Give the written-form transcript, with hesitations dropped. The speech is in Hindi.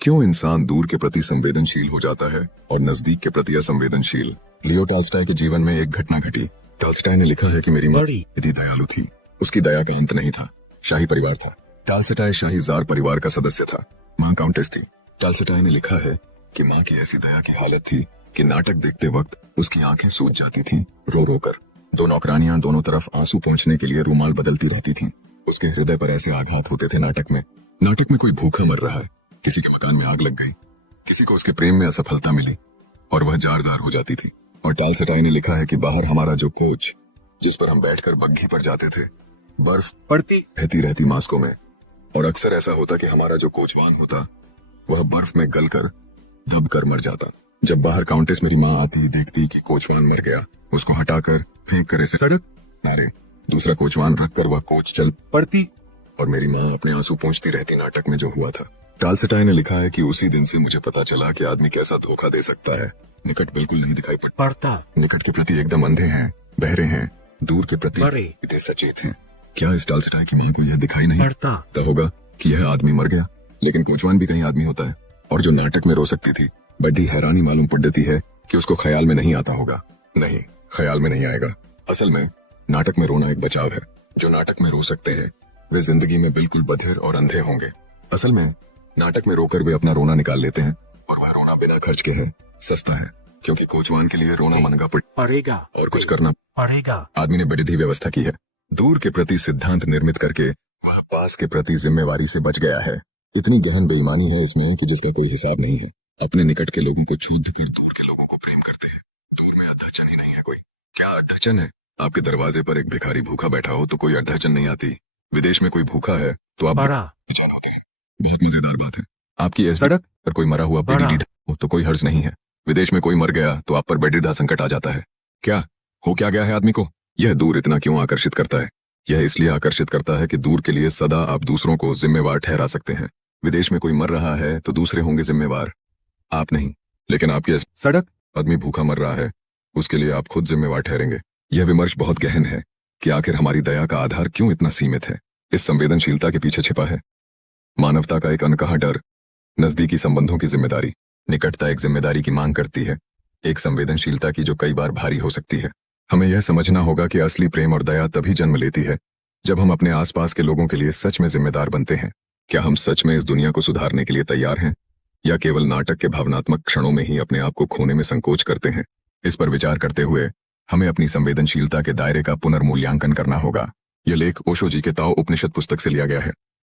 क्यों इंसान दूर के प्रति संवेदनशील हो जाता है और नजदीक के प्रति असंवेदनशील। लियो टॉल्स्टॉय के जीवन में एक घटना घटी। टॉल्स्टॉय ने लिखा है कि मेरी माँ इतनी दयालु थी, उसकी दया का अंत नहीं था। शाही परिवार था। टॉल्स्टॉय शाही जार परिवार का सदस्य था। माँ काउंटेस थी। टॉल्स्टॉय ने लिखा है कि माँ की ऐसी दया की हालत थी कि नाटक देखते वक्त उसकी आंखें सूज जाती थीं, रो रो कर। दो नौकरानियां दोनों तरफ आंसू पहुंचने के लिए रूमाल बदलती रहती थीं। उसके हृदय पर ऐसे आघात होते थे। नाटक में कोई भूखा मर रहा है, किसी के मकान में आग लग गई, किसी को उसके प्रेम में असफलता मिली और वह जार जार हो जाती थी। और टॉल्स्टॉय ने लिखा है कि बाहर हमारा जो कोच, जिस पर हम बैठकर बग्घी पर जाते थे, बर्फ पड़ती रहती मास्को में, और अक्सर ऐसा होता कि हमारा जो कोचवान होता वह बर्फ में गलकर दब कर मर जाता। जब बाहर काउंटेस मेरी माँ आती, देखती कि कोचवान मर गया, उसको हटाकर फेंक कर ऐसे सड़क नारे दूसरा कोचवान रखकर वह कोच चल पड़ती और मेरी माँ अपने आंसू पोंछती रहती। नाटक में जो हुआ था। टॉल्स्टॉय ने लिखा है कि उसी दिन से मुझे पता चला कि आदमी कैसा धोखा दे सकता है। निकट बिल्कुल नहीं दिखाई पड़ता, निकट के प्रति एकदम अंधे हैं, बहरे हैं, दूर के प्रति इतने सचेत हैं। क्या इस टॉल्स्टॉय की माँ को यह दिखाई नहीं पड़ता होगा कि यह आदमी मर गया, लेकिन कोचवान भी कहीं आदमी होता है। और जो नाटक में रो सकती थी, बड़ी हैरानी मालूम पड़ जाती है कि उसको ख्याल में नहीं आता होगा। नहीं, ख्याल में नहीं आएगा। असल में नाटक में रोना एक बचाव है। जो नाटक में रो सकते हैं वे जिंदगी में बिल्कुल बधिर और अंधे होंगे। असल में नाटक में रोकर वे अपना रोना निकाल लेते हैं, और वह रोना बिना खर्च के है, सस्ता है, क्योंकि कोचवान के लिए रोना महंगा पड़ेगा और कुछ करना पड़ेगा। आदमी ने बड़ी व्यवस्था की है। दूर के प्रति सिद्धांत निर्मित करके वह पास के प्रति जिम्मेवारी से बच गया है। इतनी गहन बेईमानी है इसमें कि जिसका कोई हिसाब नहीं है। अपने निकट के लोगों को छूट कर दूर के लोगों को प्रेम करते हैं। दूर में अधजन ही नहीं है कोई। क्या अधजन है? आपके दरवाजे पर एक भिखारी भूखा बैठा हो तो कोई अधजन नहीं आती। विदेश में कोई भूखा है तो आप अधजन होते हैं। बहुत मजेदार बात है। आपकी ऐसी सड़क पर कोई मरा हुआ बेडीडा हो तो कोई हर्ज नहीं है। विदेश में कोई मर गया तो आप पर बेडीडा संकट आ जाता है। क्या गया है आदमी को? यह दूर इतना क्यों आकर्षित करता है? यह इसलिए आकर्षित करता है कि दूर के लिए सदा आप दूसरों को जिम्मेवार ठहरा सकते हैं। विदेश में कोई मर रहा है तो दूसरे होंगे जिम्मेवार, आप नहीं। लेकिन आपकी सड़क आदमी भूखा मर रहा है, उसके लिए आप खुद जिम्मेवार ठहरेंगे। यह विमर्श बहुत गहन है कि आखिर हमारी दया का आधार क्यों इतना सीमित है। इस संवेदनशीलता के पीछे छिपा है मानवता का एक अनकहा डर, नजदीकी संबंधों की जिम्मेदारी। निकटता एक जिम्मेदारी की मांग करती है, एक संवेदनशीलता की जो कई बार भारी हो सकती है। हमें यह समझना होगा कि असली प्रेम और दया तभी जन्म लेती है जब हम अपने आसपास के लोगों के लिए सच में जिम्मेदार बनते हैं। क्या हम सच में इस दुनिया को सुधारने के लिए तैयार हैं, या केवल नाटक के भावनात्मक क्षणों में ही अपने आप को खोने में संकोच करते हैं? इस पर विचार करते हुए हमें अपनी संवेदनशीलता के दायरे का पुनर्मूल्यांकन करना होगा। यह लेख ओशो जी के ताओ उपनिषद पुस्तक से लिया गया है।